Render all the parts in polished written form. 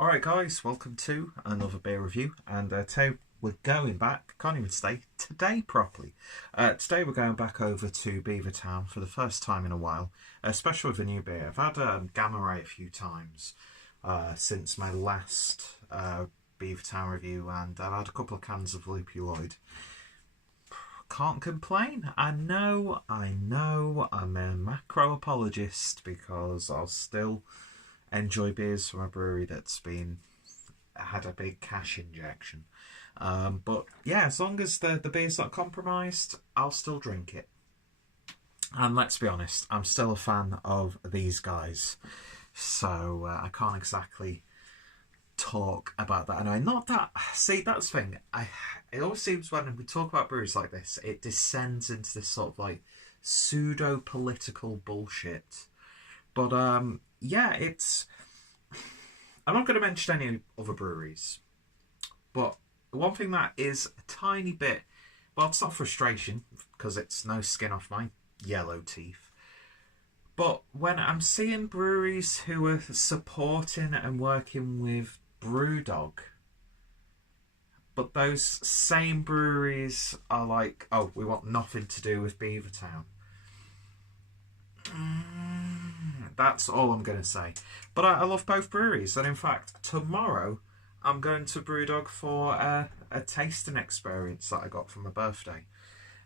Alright guys, welcome to another beer review, and today we're going back, can't even say today properly. Today we're going back over to Beavertown for the first time in a while, especially with a new beer. I've had Gamma Ray a few times since my last Beavertown review, and I've had a couple of cans of Loopy Lloyd. Can't complain. I know, I'm a macro apologist because I'll still enjoy beers from a brewery that's had a big cash injection. But yeah, as long as the beer's not compromised, I'll still drink it. And let's be honest, I'm still a fan of these guys. So I can't exactly talk about that. And see, that's the thing. It always seems when we talk about breweries like this, it descends into this sort of like pseudo-political bullshit. But yeah, I'm not going to mention any other breweries, but one thing that is a tiny bit, well, it's not frustration because it's no skin off my yellow teeth, but when I'm seeing breweries who are supporting and working with Brewdog, but those same breweries are like, oh, we want nothing to do with Beavertown. That's all I'm going to say. But I love both breweries, and in fact, tomorrow I'm going to Brewdog for a tasting experience that I got for my birthday.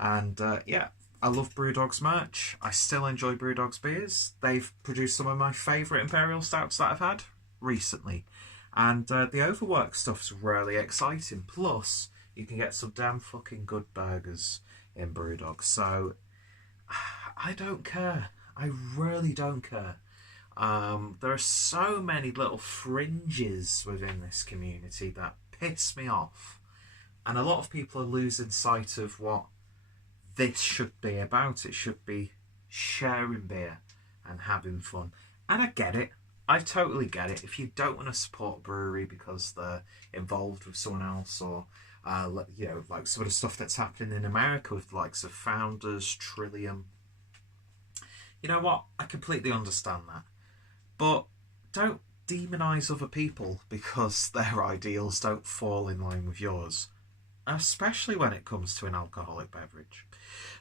And yeah, I love Brewdog's merch. I still enjoy Brewdog's beers. They've produced some of my favourite Imperial Stouts that I've had recently. And the overworked stuff's really exciting. Plus, you can get some damn fucking good burgers in Brewdog. So, I don't care. I really don't care. There are so many little fringes within this community that piss me off. And a lot of people are losing sight of what this should be about. It should be sharing beer and having fun. And I get it. I totally get it. If you don't want to support a brewery because they're involved with someone else, or you know, like some of the stuff that's happening in America with the likes of Founders, Trillium. You know what? I completely understand that. But don't demonise other people because their ideals don't fall in line with yours. Especially when it comes to an alcoholic beverage.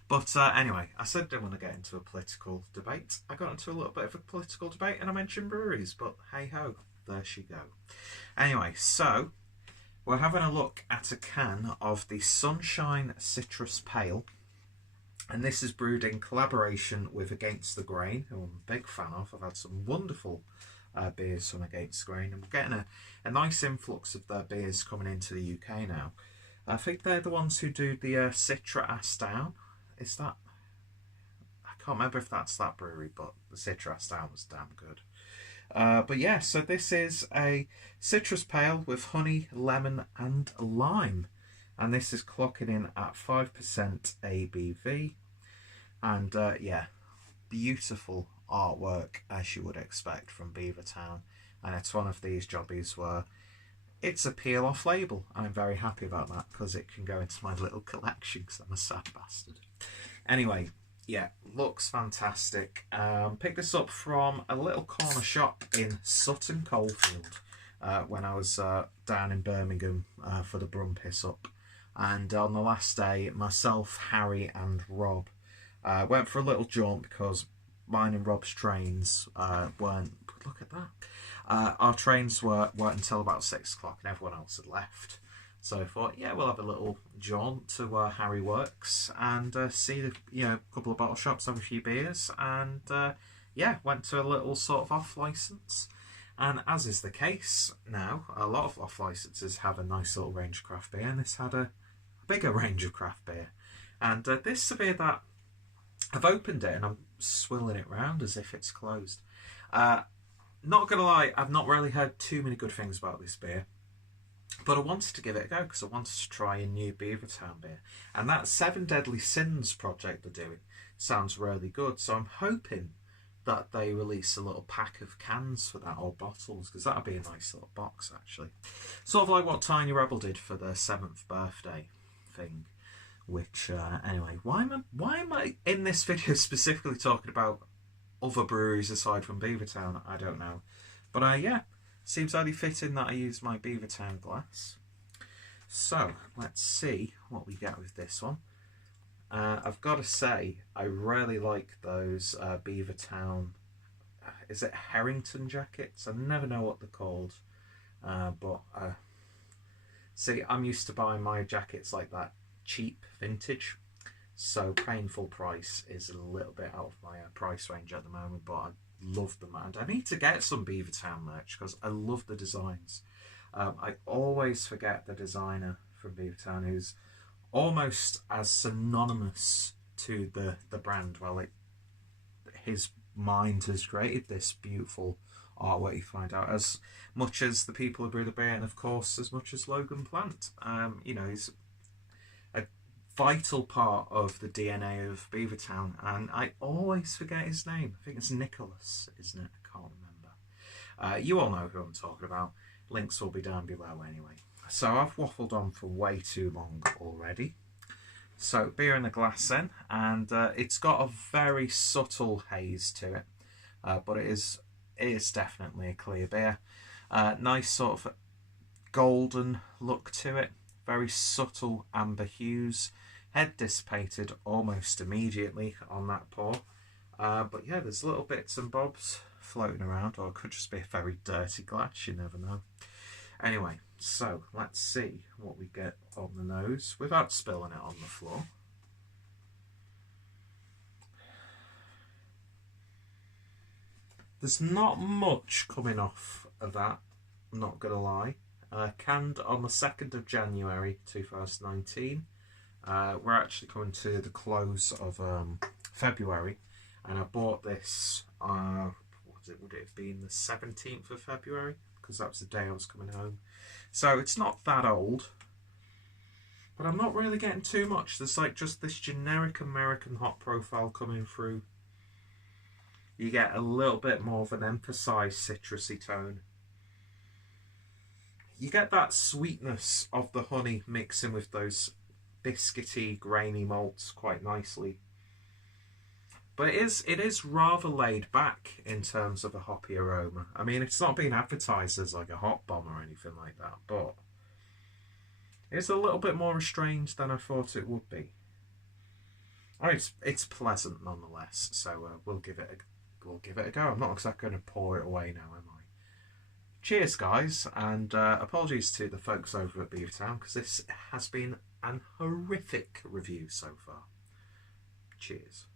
But anyway, I said I didn't want to get into a political debate. I got into a little bit of a political debate and I mentioned breweries. But hey-ho, there she go. Anyway, so we're having a look at a can of the Sunshine Citrus Pale. And this is brewed in collaboration with Against the Grain, who I'm a big fan of. I've had some wonderful beers from Against the Grain, and we're getting a nice influx of their beers coming into the UK now. I think they're the ones who do the Citra Ass Down. Is that? I can't remember if that's that brewery, but the Citra Ass Down was damn good. But yeah, so this is a citrus pale with honey, lemon, and lime. And this is clocking in at 5% ABV. And yeah, beautiful artwork as you would expect from Beavertown. And it's one of these jobbies where it's a peel off label. I'm very happy about that because it can go into my little collection because I'm a sad bastard. Anyway, yeah, looks fantastic. Picked this up from a little corner shop in Sutton Coldfield when I was down in Birmingham for the Brumpis Up. And on the last day, myself, Harry and Rob went for a little jaunt because mine and Rob's trains weren't... Look at that. Our trains weren't until about 6 o'clock and everyone else had left. So I thought, yeah, we'll have a little jaunt to where Harry works and see a couple of bottle shops, have a few beers. And yeah, went to a little sort of off-licence. And as is the case now, a lot of off-licences have a nice little range of craft beer, and this had a bigger range of craft beer. And this is a beer that I've opened it and I'm swilling it round as if it's closed. Not gonna lie, I've not really heard too many good things about this beer, but I wanted to give it a go because I wanted to try a new Beavertown beer. And that 7 Deadly Sins project they're doing sounds really good, so I'm hoping that they release a little pack of cans for that, or bottles, because that would be a nice little box actually. Sort of like what Tiny Rebel did for their 7th birthday thing. Which anyway, why am I in this video specifically talking about other breweries aside from Beavertown? I don't know. But yeah, seems only fitting that I use my Beavertown glass. So let's see what we get with this one. I've got to say, I really like those Beavertown, is it Harrington jackets? I never know what they're called. But see, I'm used to buying my jackets like that, cheap, vintage. So paying full price is a little bit out of my price range at the moment, but I love them. And I need to get some Beavertown merch because I love the designs. I always forget the designer from Beavertown, who's almost as synonymous to the brand. Well, his mind has created this beautiful artwork, you find out, as much as the people of Brewery, and of course as much as Logan Plant. You know, he's a vital part of the DNA of Beavertown, and I always forget his name. I think it's Nicholas, isn't it? I can't remember. You all know who I'm talking about. Links will be down below anyway. So I've waffled on for way too long already. So beer in the glass then, and it's got a very subtle haze to it, but it is definitely a clear beer. Nice sort of golden look to it, very subtle amber hues, head dissipated almost immediately on that pour. But yeah, there's little bits and bobs floating around, or it could just be a very dirty glass, you never know. Anyway, so let's see what we get on the nose without spilling it on the floor. There's not much coming off of that, I'm not going to lie. Canned on the 2nd of January 2019. We're actually coming to the close of February, and I bought this, would it have been the 17th of February? Because that was the day I was coming home. So it's not that old, but I'm not really getting too much. There's like just this generic American hop profile coming through. You get a little bit more of an emphasised citrusy tone. You get that sweetness of the honey mixing with those biscuity, grainy malts quite nicely. But it is rather laid back in terms of a hoppy aroma. I mean, it's not being advertised as like a hop bomb or anything like that, but it's a little bit more restrained than I thought it would be. I mean, it's pleasant nonetheless, so we'll give it a go. I'm not exactly going to pour it away now, am I? Cheers, guys, and apologies to the folks over at Beavertown, because this has been an horrific review so far. Cheers.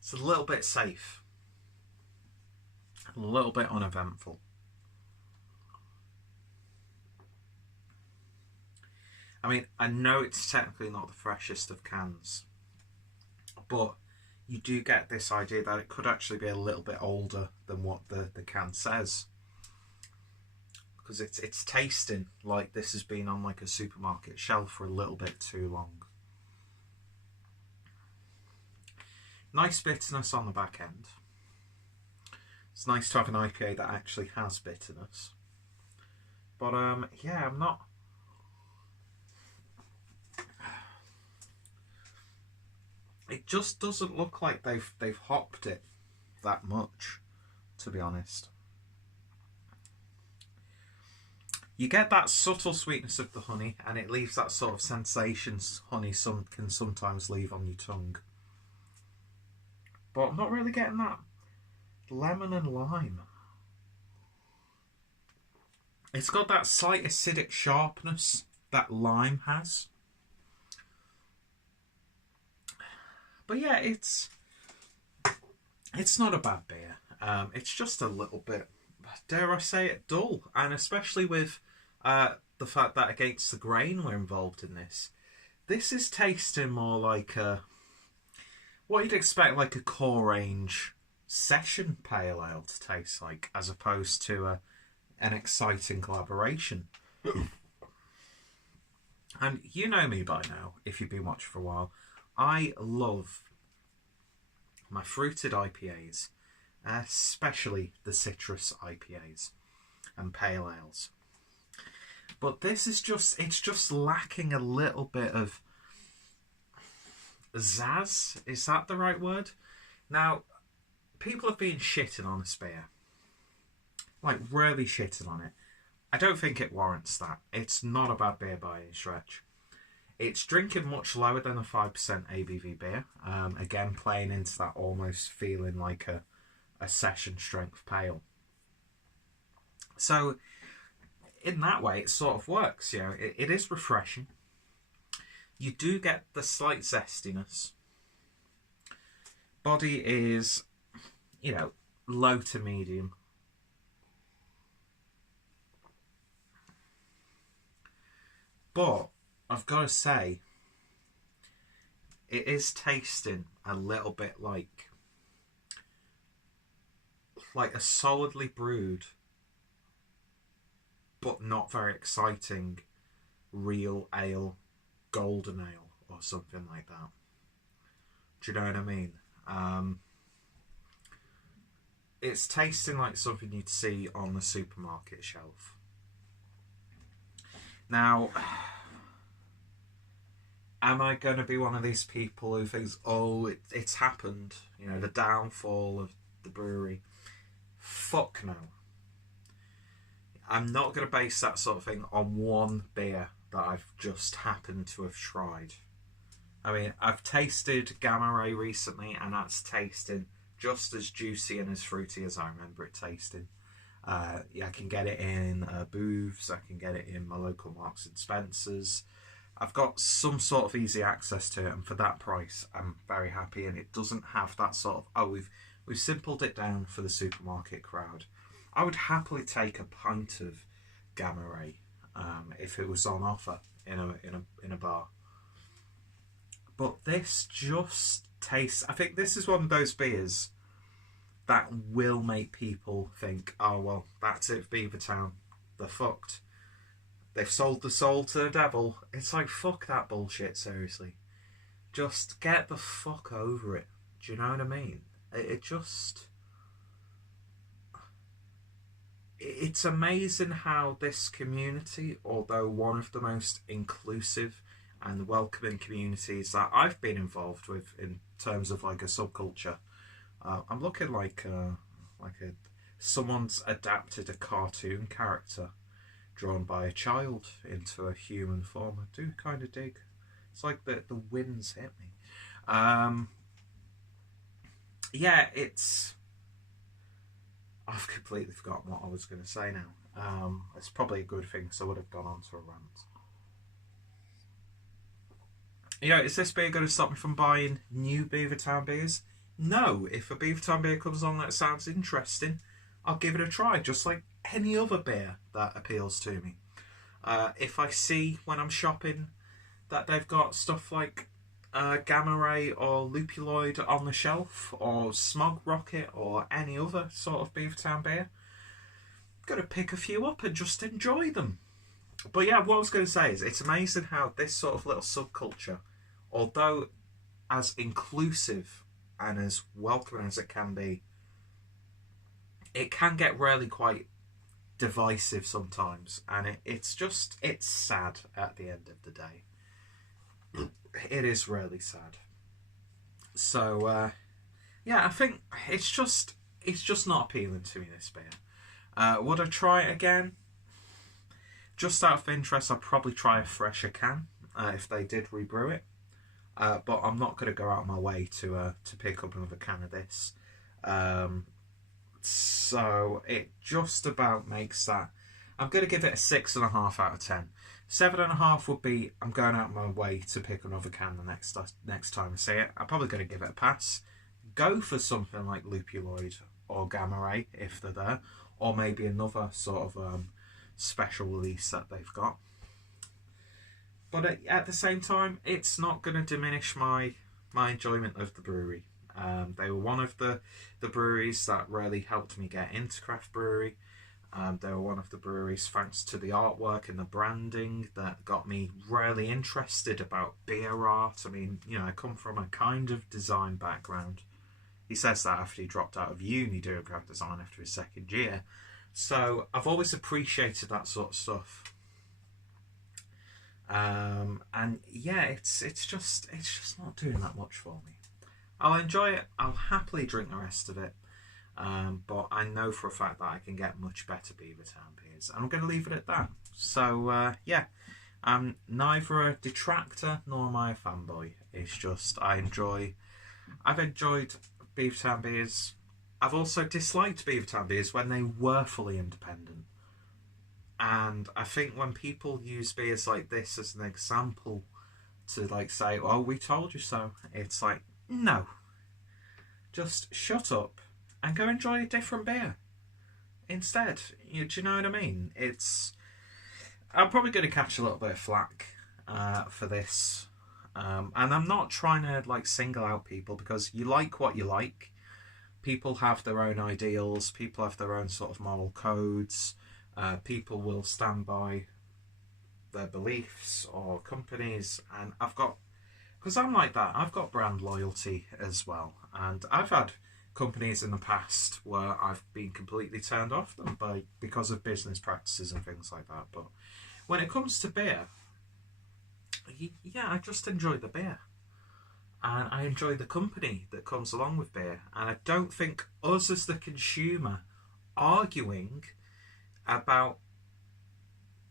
It's a little bit safe, a little bit uneventful. I mean, I know it's technically not the freshest of cans, but you do get this idea that it could actually be a little bit older than what the can says. Because it's tasting like this has been on like a supermarket shelf for a little bit too long. Nice bitterness on the back end. It's nice to have an IPA that actually has bitterness. But yeah, I'm not... It just doesn't look like they've hopped it that much, to be honest. You get that subtle sweetness of the honey, and it leaves that sort of sensation honey can sometimes leave on your tongue. But I'm not really getting that lemon and lime. It's got that slight acidic sharpness that lime has. But yeah, it's not a bad beer. It's just a little bit, dare I say it, dull. And especially with the fact that against the grain we're involved in this is tasting more like what you'd expect like a core range session pale ale to taste like, as opposed to an exciting collaboration. And you know me by now, if you've been watching for a while, I love my fruited IPAs, especially the citrus IPAs and pale ales. But this is it's just lacking a little bit of zazz. Is that the right word? Now, people have been shitting on this beer. Like, really shitting on it. I don't think it warrants that. It's not a bad beer by any stretch. It's drinking much lower than a 5% ABV beer. Again, playing into that almost feeling like a session strength pale. So, in that way, it sort of works. You know, it is refreshing. You do get the slight zestiness. Body is, you know, low to medium. But I've got to say, it is tasting a little bit like a solidly brewed but not very exciting real ale, golden ale or something like that. Do you know what I mean? It's tasting like something you'd see on the supermarket shelf. Now, am I going to be one of these people who thinks, oh, it's happened, you know, the downfall of the brewery? Fuck no. I'm not going to base that sort of thing on one beer that I've just happened to have tried. I mean, I've tasted Gamma Ray recently, and that's tasting just as juicy and as fruity as I remember it tasting. Yeah, I can get it in booths, I can get it in my local Marks and Spencer's. I've got some sort of easy access to it, and for that price, I'm very happy. And it doesn't have that sort of, oh, we've simpled it down for the supermarket crowd. I would happily take a pint of Gamma Ray if it was on offer in a bar. But this just tastes. I think this is one of those beers that will make people think, oh, well, that's it, Beavertown. They're fucked. They've sold the soul to the devil. It's like, fuck that bullshit, seriously. Just get the fuck over it. Do you know what I mean? It's amazing how this community, although one of the most inclusive and welcoming communities that I've been involved with in terms of like a subculture, I'm looking like someone's adapted a cartoon character drawn by a child into a human form. I do kind of dig. It's like the winds hit me. Yeah, I've completely forgotten what I was going to say now. It's probably a good thing because I would have gone on to a rant. You know, is this beer going to stop me from buying new Beavertown beers? No. If a Beavertown beer comes on that sounds interesting, I'll give it a try, just like any other beer that appeals to me. If I see when I'm shopping that they've got stuff like Gamma Ray or Lupuloid on the shelf, or Smog Rocket, or any other sort of Beavertown beer, I'm going to pick a few up and just enjoy them. But yeah, what I was going to say is it's amazing how this sort of little subculture, although as inclusive and as welcoming as it can be, it can get really quite divisive sometimes, and it's sad at the end of the day. It is really sad. So yeah, I think it's just not appealing to me, this beer. Would I try it again? Just out of interest, I'd probably try a fresher can if they did rebrew it. But I'm not going to go out of my way to pick up another can of this. So it just about makes that. I'm going to give it a 6.5 out of 10. 7.5 would be I'm going out of my way to pick another can the next time I see it. I'm probably going to give it a pass. Go for something like Lupuloid or Gamma Ray if they're there, or maybe another sort of special release that they've got. But at the same time, it's not going to diminish my enjoyment of the brewery. They were one of the breweries that really helped me get into craft brewery. They were one of the breweries, thanks to the artwork and the branding, that got me really interested about beer art. I mean, you know, I come from a kind of design background. He says that after he dropped out of uni doing graphic design after his second year. So I've always appreciated that sort of stuff. And yeah, it's just not doing that much for me. I'll enjoy it. I'll happily drink the rest of it. But I know for a fact that I can get much better Beavertown beers. And I'm going to leave it at that. So yeah, I'm neither a detractor nor am I a fanboy. It's just I've enjoyed Beavertown beers. I've also disliked Beavertown beers when they were fully independent. And I think when people use beers like this as an example to like say, "Oh, we told you so," it's like, no. Just shut up and go enjoy a different beer instead. Do you know what I mean? I'm probably going to catch a little bit of flack for this. And I'm not trying to like single out people, because you like what you like. People have their own ideals. People have their own sort of moral codes. People will stand by their beliefs or companies, and because I'm like that, I've got brand loyalty as well, and I've had companies in the past where I've been completely turned off them because of business practices and things like that. But when it comes to beer, yeah, I just enjoy the beer, and I enjoy the company that comes along with beer, and I don't think us as the consumer arguing about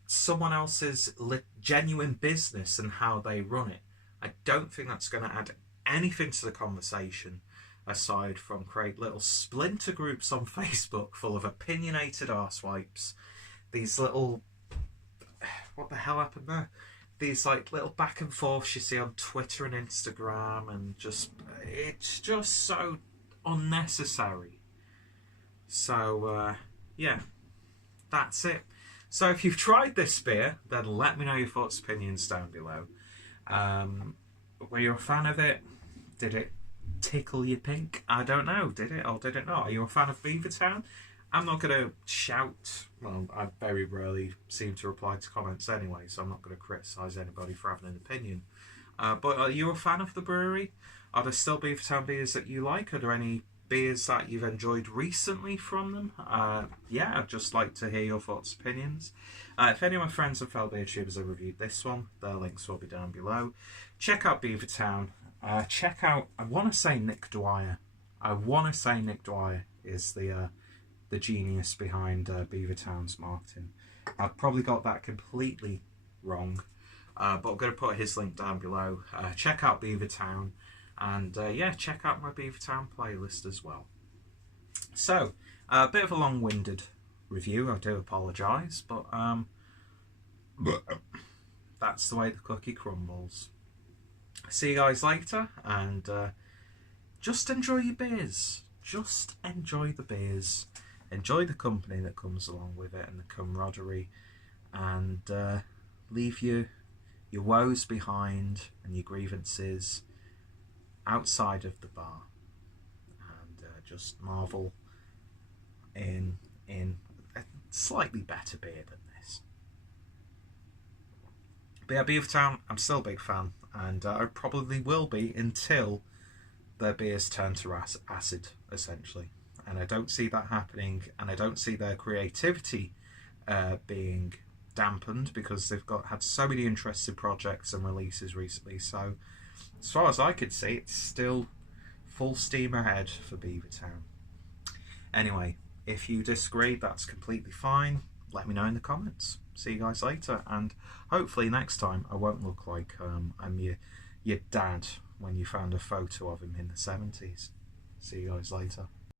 someone else's genuine business and how they run it, I don't think that's going to add anything to the conversation, aside from create little splinter groups on Facebook full of opinionated arsewipes. These little... what the hell happened there? These like little back and forths you see on Twitter and Instagram, and it's just so unnecessary. So yeah, that's it. So if you've tried this beer, then let me know your thoughts and opinions down below. Were you a fan of it? Did it tickle your pink? I don't know. Did it or did it not? Are you a fan of Beavertown? I'm not going to shout. Well, I very rarely seem to reply to comments anyway, so I'm not going to criticise anybody for having an opinion. But are you a fan of the brewery? Are there still Beavertown beers that you like? Are there any beers that you've enjoyed recently from them? Yeah, I'd just like to hear your thoughts and opinions. If any of my friends and fellow beer tubers have reviewed this one, their links will be down below. Check out Beavertown. Check out, I want to say Nick Dwyer. I want to say Nick Dwyer is the genius behind Beavertown's marketing. I've probably got that completely wrong, but I'm going to put his link down below. Check out Beavertown. And yeah, check out my Beavertown playlist as well. So, a bit of a long-winded review, I do apologise, but that's the way the cookie crumbles. See you guys later, and just enjoy your beers. Just enjoy the beers. Enjoy the company that comes along with it and the camaraderie, and leave your woes behind and your grievances outside of the bar, and just marvel in a slightly better beer than this. But yeah, Beavertown, I'm still a big fan, and I probably will be until their beers turn to acid, essentially. And I don't see that happening, and I don't see their creativity being dampened, because they've had so many interesting projects and releases recently. So as far as I could see, it's still full steam ahead for Beavertown. Anyway, if you disagree, that's completely fine. Let me know in the comments. See you guys later, and hopefully next time I won't look like I'm your dad when you found a photo of him in the 70s. See you guys later.